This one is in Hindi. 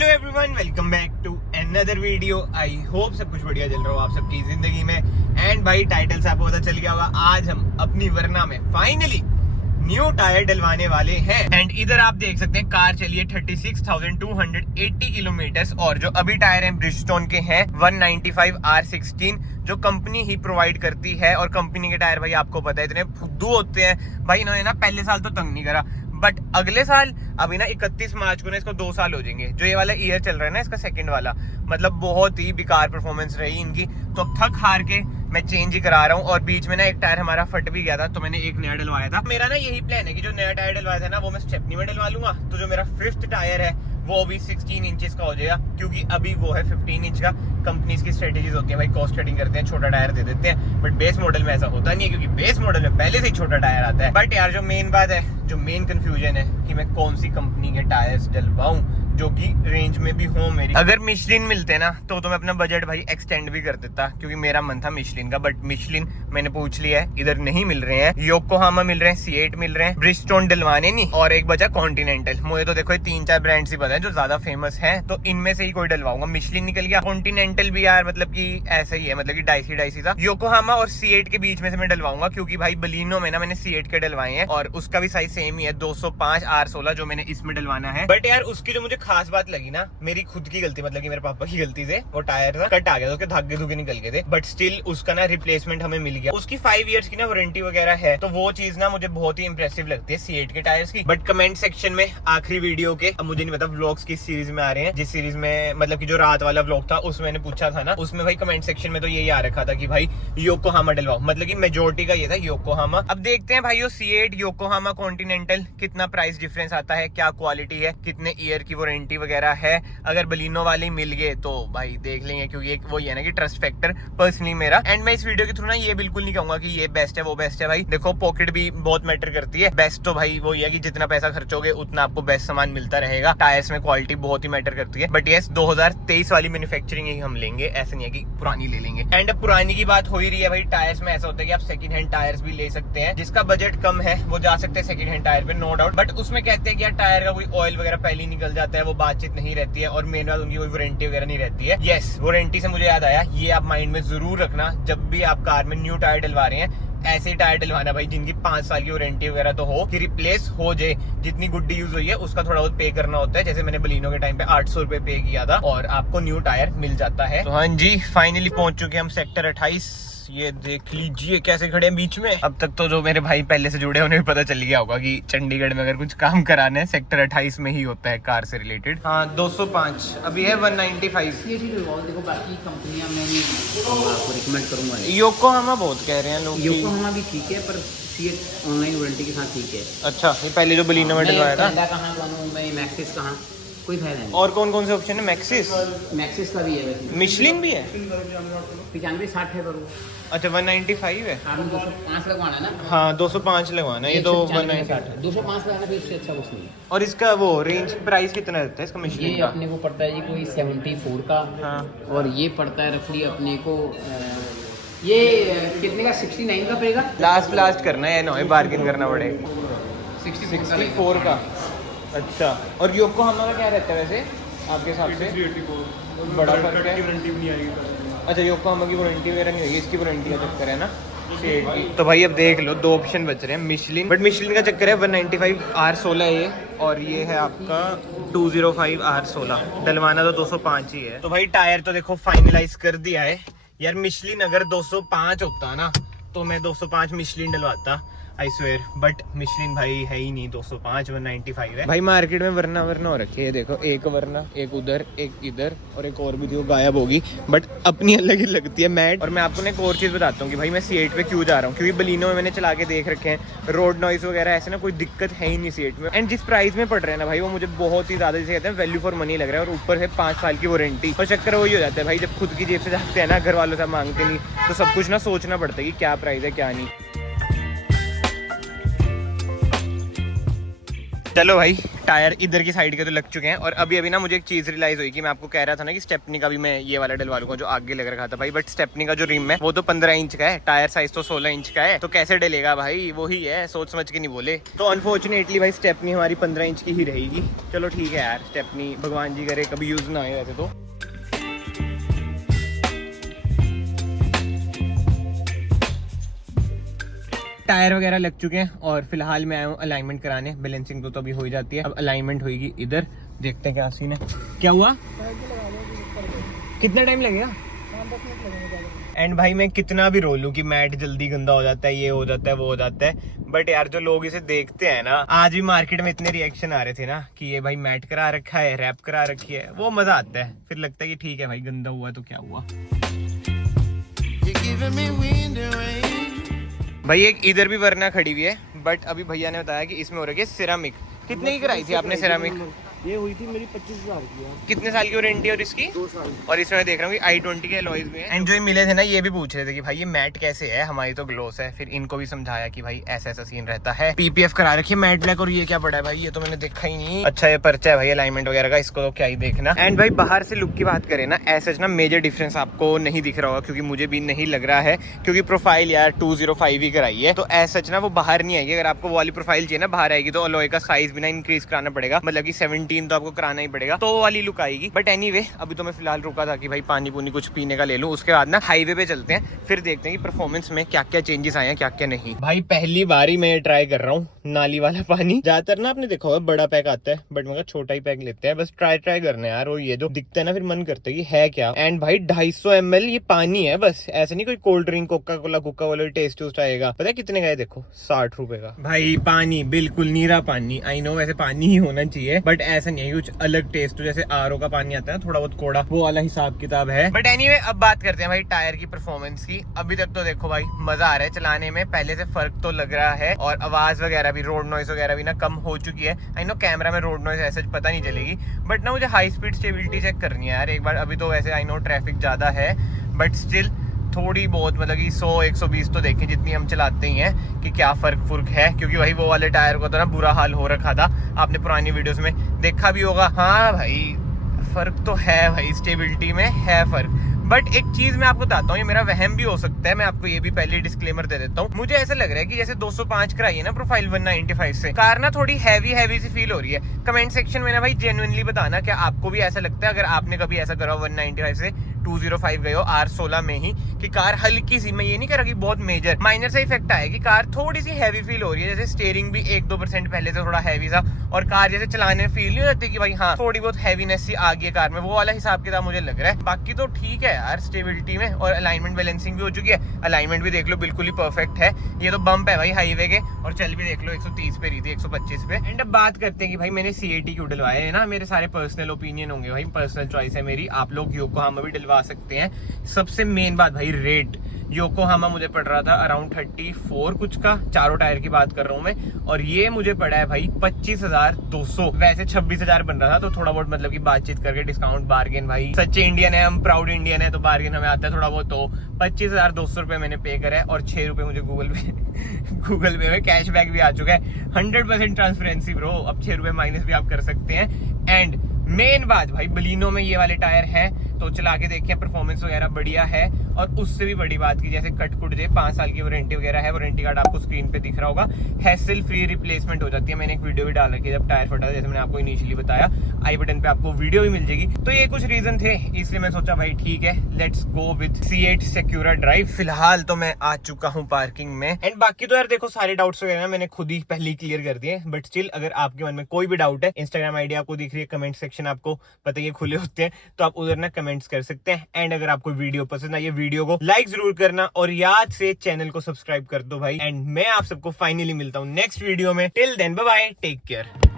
Hello everyone, welcome back to another video. I hope सब कुछ बढ़िया चल रहा हो आप सबकी जिंदगी में। एंड भाई टाइटल से आपको पता चल गया होगा, आज हम अपनी वरना में फाइनली न्यू टायर डलवाने वाले हैं। एंड इधर आप देख सकते हैं कार चलिए 36,280 किलोमीटर और जो अभी टायर हैं ब्रिजस्टोन के हैं 195 R16 जो कंपनी ही प्रोवाइड करती है। और कंपनी के टायर भाई आपको पता है इतने फुद्दू होते हैं भाई, इन्होंने ना पहले साल तो तंग नहीं करा, बट अगले साल अभी ना 31 मार्च को ना इसको 2 साल हो जाएंगे। जो ये वाला ईयर चल रहा है ना इसका सेकंड वाला, मतलब बहुत ही बेकार परफॉर्मेंस रही इनकी, तो अब थक हार के मैं चेंज ही करा रहा हूँ। और बीच में ना एक टायर हमारा फट भी गया था तो मैंने एक नया डलवाया था। मेरा ना यही प्लान है कि जो नया टायर डलवाया था ना वो मैं स्टेपनी में डलवा लूंगा, तो जो मेरा 5th टायर है वो भी 16 इंचेस का हो जाएगा, क्योंकि अभी वो है 15 इंच का। कंपनीज की स्ट्रेटेजीज होती है भाई, कॉस्ट कटिंग करते हैं, छोटा टायर दे देते हैं, बट बेस मॉडल में ऐसा होता नहीं है, क्योंकि बेस मॉडल में पहले से ही छोटा टायर आता है। बट यार जो मेन बात है, जो मेन कंफ्यूजन है कि मैं कौन सी कंपनी के टायर्स डलवाऊं जो कि रेंज में भी हो मेरी। अगर मिशलिन मिलते ना तो मैं अपना बजट भाई एक्सटेंड भी कर देता, क्योंकि मेरा मन था मिशलिन का, बट मिशलिन मैंने पूछ लिया है, इधर नहीं मिल रहे हैं। योकोहामा मिल रहे हैं, C8 मिल रहे हैं, ब्रिजस्टोन डलवाने नहीं, और एक बचा कॉन्टिनेंटल। मुझे तो देखो 3-4 ब्रांड्स ही पता है जो ज्यादा फेमस है, तो इनमें से ही कोई डलवाऊंगा। मिशलिन निकल गया, कॉन्टिनेंटल भी यार मतलब कि ऐसा ही है, मतलब कि डाइसी था। योकोहामा और C8 के बीच में से मैं डलवाऊंगा, क्योंकि भाई बलिनो में ना मैंने C8 के डलवाए हैं और उसका भी साइज सेम ही है 205 R16 जो मैंने इसमें डलवाना है। बट यार उसकी जो मुझे खास बात लगी ना, मेरी खुद की गलती, मतलब कि मेरे पापा की गलती से वो टायर ना कट आ गया, उसके धागे धुगे निकल गए थे, बट स्टिल उसका ना रिप्लेसमेंट हमें मिल गया। उसकी 5 इयर्स की ना वारंटी वगैरह है, तो वो चीज ना मुझे बहुत ही इंप्रेसिव लगती है C8 के टायर्स की। बट कमेंट सेक्शन में आखिरी वीडियो के, अब मुझे नहीं पता व्लॉग्स किस सीरीज में आ रहे हैं, जिस सीरीज में मतलब कि जो रात वाला व्लॉग था उसमें मैंने पूछा था ना, उसमें भाई कमेंट सेक्शन में तो यही आ रखा था कि भाई योकोहामा डलवाओ, मतलब कि मेजोरिटी का ये था योकोहामा। अब देखते हैं भाई C8 योकोहामा कॉन्टिनेंटल कितना प्राइस डिफरेंस आता है, क्या क्वालिटी है, कितने ईयर की वारंटी वगैरह है। अगर बलिनो वाले मिल गए तो भाई देख लेंगे, क्योंकि एक वही है ना कि ट्रस्ट फैक्टर पर्सनली मेरा। एंड मैं इस वीडियो के थ्रू ना ये बिल्कुल नहीं कहूंगा कि ये बेस्ट है वो बेस्ट है, भाई देखो पॉकेट भी बहुत मैटर करती है। बेस्ट तो भाई वही है कि जितना पैसा खर्चोगे उतना आपको बेस्ट सामान मिलता रहेगा। टायर्स में क्वालिटी बहुत ही मैटर करती है। बट यस 2023 वाली मैन्युफैक्चरिंग ही हम लेंगे, ऐसा नहीं है कि पुरानी ले लेंगे। एंड अब पुरानी की बात हो ही रही है भाई, टायर्स में ऐसा होता है कि आप सेकंड हैंड टायर्स भी ले सकते हैं। जिसका बजट कम है वो जा सकते हैं सेकंड हैंड टायर पे, नो डाउट। बट उसमें कहते हैं कि यार टायर का कोई ऑयल वगैरह पहले ही निकल जाता है, वो बातचीत नहीं रहती है, और मेन बात उनकी कोई वारंटी वगैरह नहीं रहती है। यस वारंटी से मुझे याद आया, ये आप माइंड में जरूर रखना जब भी आप कार में न्यू टायर डलवा रहे हैं, ऐसे टायर डलवाना भाई जिनकी 5 साल की वारंटी वगैरह तो हो, कि रिप्लेस हो जाए। जितनी गुड्डी यूज हुई है उसका थोड़ा बहुत पे करना होता है, जैसे मैंने बलिनो के टाइम पे 800 रुपए पे किया था और आपको न्यू टायर मिल जाता है। तो हाँ जी, फाइनली पहुंच चुके हैं हम सेक्टर 28। ये देख लीजिए कैसे खड़े हैं बीच में। अब तक तो जो मेरे भाई पहले से जुड़े उन्हें भी पता चल गया होगा कि चंडीगढ़ में अगर कुछ काम कराना है सेक्टर 28 में ही होता है कार से रिलेटेड। हाँ 205, अभी है 195। ये ठीक है, देखो बाकी कंपनियां मैं आपको रिकमेंड करूंगा। योकोहामा बहुत कह रहे हैं लोग। योकोहामा भी ठीक है, पर C8 ऑनलाइन वारंटी के साथ ठीक है। अच्छा, ये पहले जो बलिनो में डलवाया था कहाँ बनूं मैं, मैक्सिस कहाँ, कोई फायदा नहीं। और कौन कौन से ऑप्शन है? मैक्सिस का भी है, मिशलिन भी है, 95-60 है, पर अच्छा 195 है। आपने 205 लगवाना है ना? हाँ 205 लगवाना है, ये तो 195 205 लगाना, फिर उससे अच्छा कुछ नहीं है। और इसका वो रेंज प्राइस कितना रहता है इसका मिशलिन ये का? अपने को पड़ता है जी कोई 74 का। हाँ। और ये पड़ता है रफली अपने को ये कितने का, 69 का पड़ेगा। लास्ट करना है ना, बार्गेन करना पड़ेगा। 64 का। अच्छा, और योकोहामा का क्या रहता है वैसे आपके हिसाब से? 384 बड़ा फर्क है। वारंटी भी नहीं आएगी। अच्छा, योकोहामा की वारंटी वगैरह नहीं होगी, इसकी वारंटी का चक्कर है ना C8 की। तो भाई अब देख लो 2 ऑप्शन बच रहे हैं मिशलिन, बट मिशलिन का चक्कर है 195 R16 है ये, और ये है आपका 205 R16। डलवाना तो 205 ही है। तो भाई टायर तो देखो फाइनलाइज कर दिया है यार। मिशलिन अगर 205 होता ना तो मैं 205 मिशलिन डलवाता, आई स्वेयर। बट मिशलिन भाई है ही नहीं, 205 195 है भाई। मार्केट में वरना हो रखी है, देखो एक वरना, एक उधर, एक इधर, और एक और भी थी वो गायब होगी, बट अपनी अलग ही लगती है मैट। और मैं आपको एक और चीज बताता हूँ कि भाई मैं C8 पे क्यों जा रहा हूँ, क्योंकि बलिनो में मैंने चला के देख रखे हैं, रोड नॉइज वगैरह ऐसे ना कोई दिक्कत है ही नहीं C8 में। एंड जिस प्राइस में पड़ रहे हैं ना भाई, वो मुझे बहुत ही ज्यादा, जैसे कहते हैं वैल्यू फॉर मनी लग रहा है, और ऊपर से 5 साल की वारंटी। और चक्कर वही हो जाता है भाई, जब खुद की जेब से जाते हैं ना, घर वालों से मांगते नहीं, तो सब कुछ ना सोचना पड़ता है कि क्या प्राइस है क्या नहीं। चलो भाई, टायर इधर की साइड के तो लग चुके हैं और अभी अभी ना मुझे एक चीज़ रियलाइज हुई कि मैं आपको कह रहा था ना कि स्टेपनी का भी मैं ये वाला डलवा लूंगा जो आगे लग रखा था भाई, बट स्टेपनी का जो रिम है वो तो 15 इंच का है, टायर साइज तो 16 इंच का है, तो कैसे डलेगा भाई, वही है, सोच समझ के नहीं बोले। तो अनफॉर्चुनेटली भाई स्टेपनी हमारी 15 इंच की ही रहेगी। चलो ठीक है यार, स्टेपनी भगवान जी करे कभी यूज ना आए वैसे तो। टायर वगैरह लग चुके हैं और फिलहाल मैं आया हूँ अलाइनमेंट कराने। बैलेंसिंग तो अभी हो ही जाती है, अब अलाइनमेंट होगी इधर, देखते हैं क्या सीन है। क्या हुआ, कितना टाइम लगेगा? एंड भाई मैं कितना भी रोलूं कि मैट जल्दी गंदा हो जाता है, ये हो जाता है, वो हो जाता है, बट यार जो लोग इसे देखते हैं ना, आज भी मार्केट में इतने रिएक्शन आ रहे थे ना कि ये भाई मैट करा रखा है, रैप करा रखी है, वो मजा आता है। फिर लगता है कि ठीक है भाई, गंदा हुआ तो क्या हुआ। भाई एक इधर भी वरना खड़ी हुई है, बट अभी भैया ने बताया कि इसमें हो रखी है सिरामिक। कितने की कराई थी आपने सिरामिक? ये हुई थी मेरी 25,000 की। कितने साल की वारंटी है और इसकी? 2 साल। और इसमें देख रहा हूँ कि i20 के अलॉयज भी हैं। एंड जो मिले थे ना, ये भी पूछ रहे थे कि भाई ये मैट कैसे है, हमारी तो ग्लोस है। फिर इनको भी समझाया कि भाई ऐसा ऐसा सीन रहता है। पीपीएफ करा रखी है मैट ब्लैक, और ये क्या पड़ा है भाई, ये तो मैंने देखा ही नहीं। अच्छा ये पर्चा है भाई अलाइनमेंट वगैरह का, इसको तो क्या ही देखना। एंड भाई बाहर से लुक की बात करें ना, ऐसा ना मेजर डिफरेंस आपको नहीं दिख रहा होगा, क्योंकि मुझे भी नहीं लग रहा है, क्योंकि प्रोफाइल यार 205 ही कराई है, तो ऐसा ना वो बाहर नहीं आएगी। अगर आपको वो वाली प्रोफाइल चाहिए ना बाहर आएगी, तो अलॉय का साइज भी ना इंक्रीज कराना पड़ेगा, मतलब कि 17 तो आपको कराना पड़ेगा, तो वो वाली लुक आएगी। बट एनीवे अभी तो मैं फिलहाल रुका था कि भाई पानी पुनी कुछ पीने का ले लूं, उसके बाद ना हाईवे पे चलते हैं, फिर देखते हैं कि परफॉर्मेंस में क्या क्या चेंजेस आए हैं, क्या क्या नहीं। भाई पहली बार ही मैं ट्राई कर रहा हूँ नाली वाला पानी। ज्यादातर ना आपने देखा होगा बड़ा पैक आता है, बट मगर छोटा ही पैक लेते हैं, बस ट्राई करना है यार। वो ये जो दिखता है ना, फिर मन करता है कि है क्या। एंड भाई 250 ml ये पानी है बस, ऐसे नहीं कोई cold drink Coca Cola taste आएगा। पता है कितने का है? देखो 60 रुपए का। भाई पानी बिल्कुल नीरा पानी, आई नो वैसे पानी ही होना चाहिए, बट ऐसा नहीं है कुछ अलग टेस्ट, तो जैसे आरओ का पानी आता है थोड़ा बहुत कोड़ा, वो वाला हिसाब किताब है। बट एनीवे अब बात करते हैं भाई टायर की परफॉर्मेंस की। अभी तक तो देखो भाई मजा आ रहा है चलाने में, पहले से फर्क तो लग रहा है, और आवाज वगैरह भी, रोड नॉइज वगैरह भी ना कम हो चुकी है। आई नो कैमरा में रोड नॉइज ऐसे पता नहीं चलेगी, बट ना मुझे हाई स्पीड स्टेबिलिटी चेक करनी है यार एक बार। अभी तो वैसे आई नो ट्रैफिक ज्यादा है, बट स्टिल थोड़ी बहुत, मतलब कि 100-120 तो देखें जितनी हम चलाते ही हैं कि क्या फर्क है, क्योंकि भाई वो वाले टायर को तो ना बुरा हाल हो रखा था, आपने पुरानी वीडियोस में देखा भी होगा। हाँ भाई फर्क तो है भाई, स्टेबिलिटी में है फर्क। बट एक चीज मैं आपको बताता हूँ, ये मेरा वहम भी हो सकता है, मैं आपको ये भी पहले डिस्क्लेमर दे देता हूँ। मुझे ऐसा लग रहा है कि जैसे 205 कराई है ना प्रोफाइल 195 से, कार ना थोड़ी हैवी सी फील हो रही है। कमेंट सेक्शन में ना भाई जेन्युइनली बताना क्या आपको भी ऐसा लगता है, अगर आपने कभी ऐसा करा 195 से 205 गए हो R16 में ही, कि कार हल्की सी, मैं ये नहीं कह रहा कि बहुत मेजर, माइनर सा इफेक्ट आया कि कार थोड़ी सी हैवी फील हो रही है, जैसे स्टीयरिंग भी 1-2% पहले से थोड़ा हैवी सा, और कार जैसे चलाने में फील नहीं होती कि भाई हाँ थोड़ी बहुत हैवीनेस सी आ गई है कार में, वो वाला हिसाब किताब मुझे लग रहा है। बाकी तो ठीक है यार स्टेबिलिटी में, और अलाइनमेंट बैलेंसिंग भी हो चुकी है। अलाइनमेंट भी देख लो बिल्कुल ही परफेक्ट है। ये तो बम्प है भाई हाईवे के, और चल भी देख लो 130 पे रही थी, 125 पे। एंड अब बात करते हैं कि भाई मैंने CAT क्यों डलवाया है ना, मेरे सारे पर्सनल ओपिनियन होंगे भाई, पर्सनल चॉइस है मेरी, आप लोग योकोहामा भी डलवा सकते हैं। सबसे मेन बात भाई रेट, योकोहामा मुझे पड़ रहा था अराउंड 34 कुछ का, चारों टायर की बात कर रहा हूँ मैं, और ये मुझे पड़ा है भाई 25,200। वैसे 26,000 बन रहा था, तो थोड़ा बहुत मतलब कि बातचीत करके डिस्काउंट बार्गेन, भाई सच्चे इंडियन है हम, प्राउड इंडियन है, तो बार्गेन हमें आता है थोड़ा बहुत। तो 25,200 रुपए मैंने पे करा है, और 6 रुपए मुझे गूगल पे में कैशबैक भी आ चुका है। 100% ट्रांसपेरेंसी ब्रो, अब 6 रुपए माइनस भी आप कर सकते हैं। एंड मेन बात भाई बलिनो में ये वाले टायर हैं, तो चला के देखिए परफॉर्मेंस वगैरह बढ़िया है। और उससे भी बड़ी बात की जैसे कट कुट दे, 5 साल की वारंटी वगैरह है, वारंटी कार्ड आपको स्क्रीन पे दिख रहा होगा, हैसल फ्री रिप्लेसमेंट हो जाती है। मैंने एक वीडियो भी डाल रखी है जब टायर फटा था, जैसे मैंने आपको इनिशियली बताया, आई बटन पे आपको वीडियो भी मिल जाएगी। तो ये कुछ रीजन थे, इसलिए मैं सोचा भाई ठीक है let's go with C8 Secura drive. फिलहाल तो मैं आ चुका हूँ पार्किंग में, एंड बाकी तो यार देखो सारे डाउट्स वगैरह मैंने खुद ही पहले क्लियर कर दिए, बट स्टिल अगर आपके मन में कोई भी डाउट है, इंस्टाग्राम आईडी आपको दिख रही है, कमेंट सेक्शन आपको पता है खुले होते हैं, तो आप उधर ना कमेंट्स कर सकते हैं। एंड अगर आपको वीडियो पसंद आई, ये वीडियो को लाइक जरूर करना, और याद से चैनल को सब्सक्राइब कर दो भाई। एंड मैं आप सबको फाइनली मिलता हूँ नेक्स्ट वीडियो में। Till then bye bye, take care.